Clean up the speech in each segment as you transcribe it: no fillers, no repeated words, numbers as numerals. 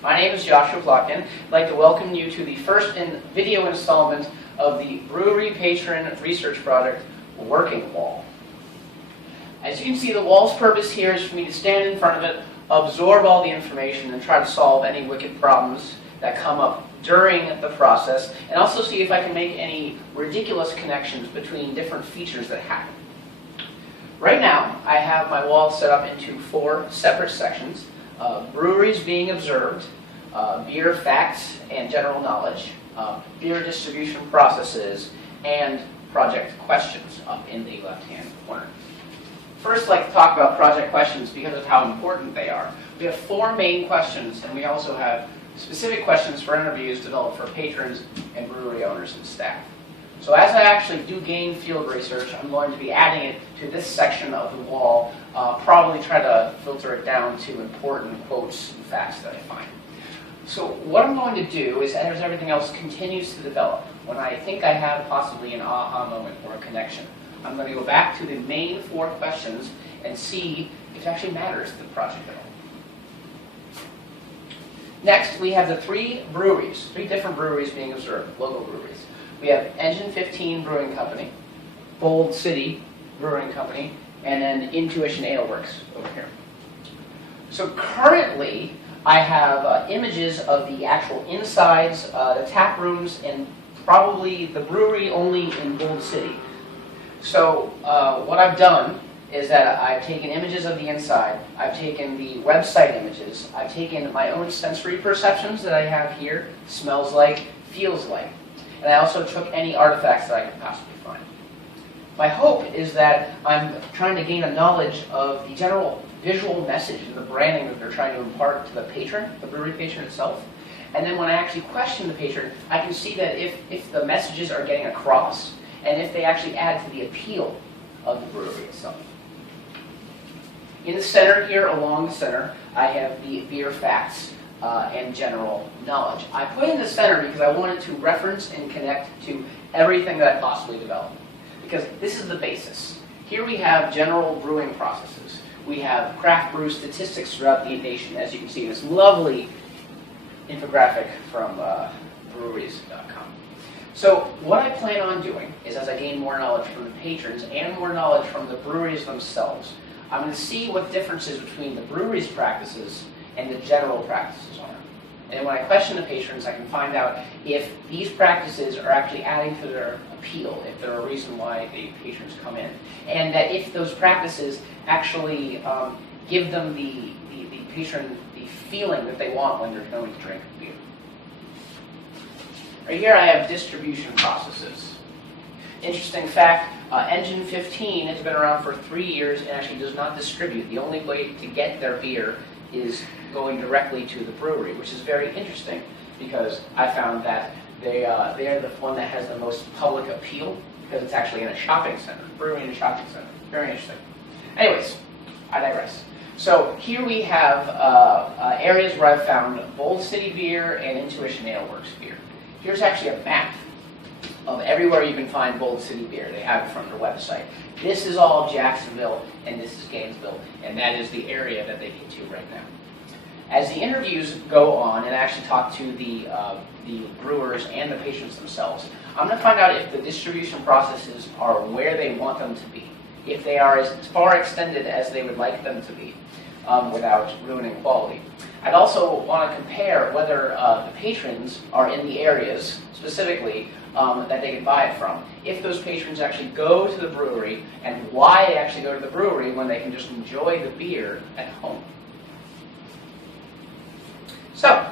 My name is Joshua Plotkin. I'd like to welcome you to the first video installment of the Brewery Patron research project, Working Wall. As you can see, the wall's purpose here is for me to stand in front of it, absorb all the information, and try to solve any wicked problems that come up during the process, and also see if I can make any ridiculous connections between different features that happen. Right now, I have my wall set up into 4 separate sections. Breweries being observed, beer facts and general knowledge, beer distribution processes, and project questions up in the left-hand corner. First, I'd like to talk about project questions because of how important they are. We have 4 main questions, and we also have specific questions for interviews developed for patrons and brewery owners and staff. So as I actually do gain field research, I'm going to be adding it to this section of the wall, probably try to filter it down to important quotes and facts that I find. So what I'm going to do is, as everything else continues to develop, when I think I have possibly an aha moment or a connection, I'm going to go back to the main 4 questions and see if it actually matters to the project at all. Next, we have the 3 different breweries being observed, local breweries. We have Engine 15 Brewing Company, Bold City Brewing Company, and then Intuition Ale Works over here. So currently, I have images of the actual insides, the tap rooms, and probably the brewery only in Bold City. So what I've done is that I've taken images of the inside, I've taken the website images, I've taken my own sensory perceptions that I have here, smells like, feels like, and I also took any artifacts that I could possibly find. My hope is that I'm trying to gain a knowledge of the general visual message and the branding that they're trying to impart to the patron, the brewery patron itself. And then when I actually question the patron, I can see that if the messages are getting across and if they actually add to the appeal of the brewery itself. In the center here, along the center, I have the beer facts and general knowledge. I put in the center because I wanted to reference and connect to everything that I possibly developed. Because this is the basis. Here we have general brewing processes. We have craft brew statistics throughout the nation, as you can see in this lovely infographic from breweries.com. So what I plan on doing is, as I gain more knowledge from the patrons and more knowledge from the breweries themselves, I'm going to see what differences between the breweries' practices and the general practices are. And when I question the patrons, I can find out if these practices are actually adding to their appeal, if they're a reason why the patrons come in, and that if those practices actually give them the patron the feeling that they want when they're going to drink beer. Right here I have distribution processes. Interesting fact, Engine 15 has been around for 3 years and actually does not distribute. The only way to get their beer is going directly to the brewery, which is very interesting because I found that they are the one that has the most public appeal because it's actually in a shopping center, brewery in a shopping center. Very interesting. Anyways, I digress. So here we have areas where I've found Bold City beer and Intuition Ale Works beer. Here's actually a map of everywhere you can find Bold City beer. They have it from their website. This is all Jacksonville, and this is Gainesville, and that is the area that they get to right now. As the interviews go on and actually talk to the brewers and the patrons themselves, I'm going to find out if the distribution processes are where they want them to be, if they are as far extended as they would like them to be without ruining quality. I'd also want to compare whether the patrons are in the areas, specifically, that they can buy it from. If those patrons actually go to the brewery, and why they actually go to the brewery when they can just enjoy the beer at home. So,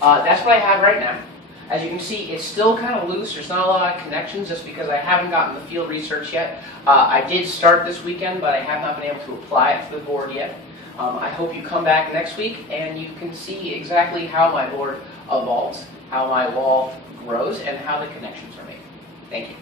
that's what I have right now. As you can see, it's still kind of loose. There's not a lot of connections just because I haven't gotten the field research yet. I did start this weekend, but I have not been able to apply it to the board yet. I hope you come back next week and you can see exactly how my board evolves, how my wall grows, and how the connections are made. Thank you.